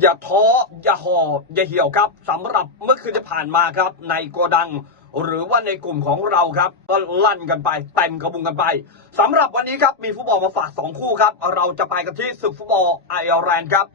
อย่าท้ออย่าหออย่าเหี่ยวครับสำหรับเมื่อคืนที่ผ่านมาครับ ในโกดัง หรือว่าในกลุ่มของเราครับก็ลั่นกันไปเต็มกระบุงกันไปสำหรับวันนี้ครับมีฟุตบอลมาฝาก 2 คู่ครับ เราจะไปกันที่ศึกฟุตบอลไอร์แลนด์ครับ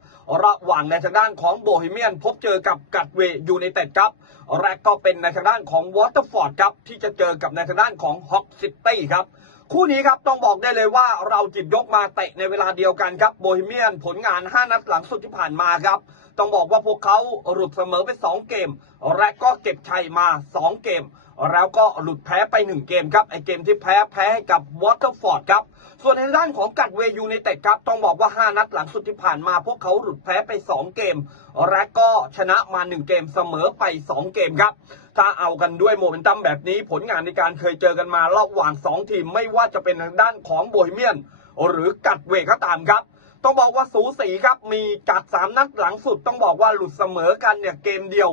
ระหว่างในทางด้านของโบฮีเมียน พบเจอกับกัตเวย์ยูไนเต็ดครับแรกก็เป็นในทางด้านของวอเตอร์ฟอร์ดครับที่จะเจอกับในทางด้านของฮอกซิตี้ครับ คู่นี้ครับต้องบอกได้เลยว่าเราจิบยกมาเตะในเวลาเดียวกันครับโบฮีเมียนผลงาน 5 นัดหลังสุดที่ผ่านมาครับ ต้องบอกว่าพวกเขาหลุดเสมอไป 2 เกม และก็เก็บชัยมา 2 เกม แล้วก็หลุดแพ้ไป 1 เกมครับ ไอเกมที่แพ้แพ้ให้กับวอเตอร์ฟอร์ดครับ ส่วนในด้านของกัดเวย์ยูไนเต็ดครับ ต้องบอกว่า 5 นัดหลังสุดที่ผ่านมา พวกเขาหลุดแพ้ไป 2 เกม และก็ชนะมา 1 เกมเสมอไป 2 เกมครับ ถ้าเอากันด้วยโมเมนตัมแบบนี้ผลงานในการเคยเจอกันมาระหว่าง 2 ทีมไม่ว่าจะเป็นทางด้านของโบฮีเมียน หรือกัดเวย์ก็ตามครับ ต้องบอกว่าสูสีครับ มีจัด 3 นัดหลังสุด ต้องบอกว่าหลุดเสมอกันเนี่ยเกมเดียว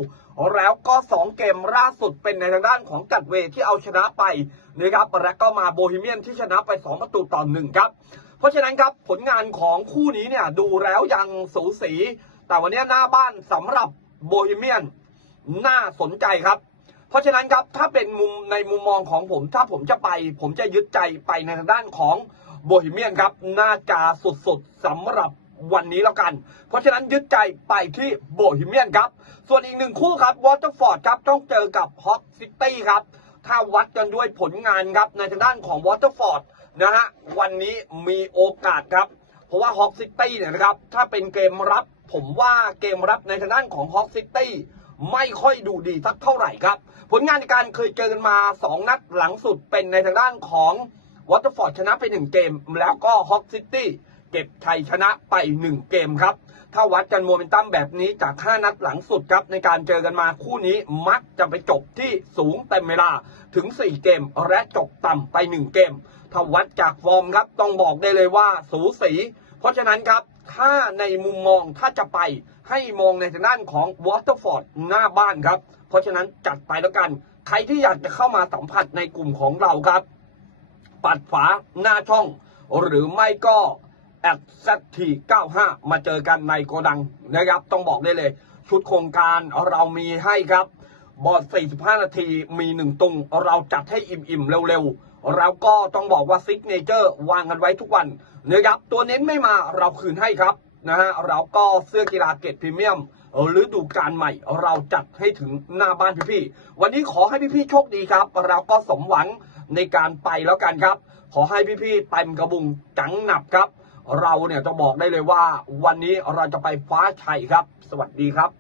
แล้วก็ 2 เกมล่าสุดเป็นในทางด้านของกัดเวที่เอาชนะไปนะครับและก็มาโบฮีเมียนที่ชนะไป 2 ประตูต่อหนึ่งครับ เพราะฉะนั้นครับผลงานของคู่นี้เนี่ยดูแล้วยังสูสี แต่วันนี้หน้าบ้านสำหรับโบฮีเมียนน่าสนใจครับเพราะฉะนั้นครับถ้าเป็นมุมในมุมมองของผม ถ้าผมจะไป ผมจะยึดใจไปในทางด้านของ โบฮีเมียนครับ น่าจะสุดๆสำหรับวันนี้แล้วกัน เพราะฉะนั้นยึดใจไปที่โบฮีเมียนครับ ส่วนอีกหนึ่งคู่ครับวอเตอร์ฟอร์ดครับต้องเจอกับฮอ k ซิตี้ครับ ถ้าวัดกันด้วยผลงานครับ ในทางด้านของวอเตอร์ฟอร์ดนะฮะวันนี้มีโอกาสครับ เพราะว่าฮอ k ซิตี้เนี่ยนะครับถ้าเป็นเกมรับ ผมว่าเกมรับในทางด้านของฮอ k ซิตี้ไม่ค่อยดูดีสักเท่าไหร่ครับ ผลงานในการเคยเจอกันมา 2 นัดหลังสุดเป็นในทางด้านของ วอเตอร์ฟอร์ดชนะไป 1 เกม แล้วก็ฮอ k ซิตี้เก็บชัยชนะไป 1 เกมครับ ถ้าวัดกันโมเมนตัมแบบนี้จาก 5 นัดหลังสุดครับ ในการเจอกันมาคู่นี้มักจะไปจบที่สูงเต็มเวลาถึง 4 เกม และจบต่ำไป 1 เกม ถ้าวัดจากฟอร์มครับต้องบอกได้เลยว่าสูสี เพราะฉะนั้นครับถ้าในมุมมองถ้าจะไปให้มองในทางด้านของวอเตอร์ฟอร์ดหน้าบ้านครับ เพราะฉะนั้นจัดไปแล้วกัน ใครที่อยากจะเข้ามาสัมผัสในกลุ่มของเราครับ ปัดฝาหน้าช่อง หรือไม่ก็แอดซที95มาเจอกันในโกดังนะครับ ต้องบอกได้เลย ชุดโครงการเรามีให้ครับ บอร์ด 45 นาทีมี1ตุง เราจัดให้อิ่มๆ เร็วๆ แล้วก็ต้องบอกว่าซิกเนเจอร์วางกันไว้ทุกวันนะครับ ตัวเน้นไม่มาเราคืนให้ครับนะฮะเราก็เสื้อกีฬาเกรดพรีเมียมหรือดูการใหม่เราจัดให้ถึงหน้าบ้านพี่ๆ วันนี้ขอให้พี่ๆ โชคดีครับ เราก็สมหวัง ในการไปแล้วกันครับ ขอให้พี่ๆเต็มกระบุงจังหนับครับ เราเนี่ยจะบอกได้เลยว่า วันนี้เราจะไปฟ้าชัยครับ สวัสดีครับ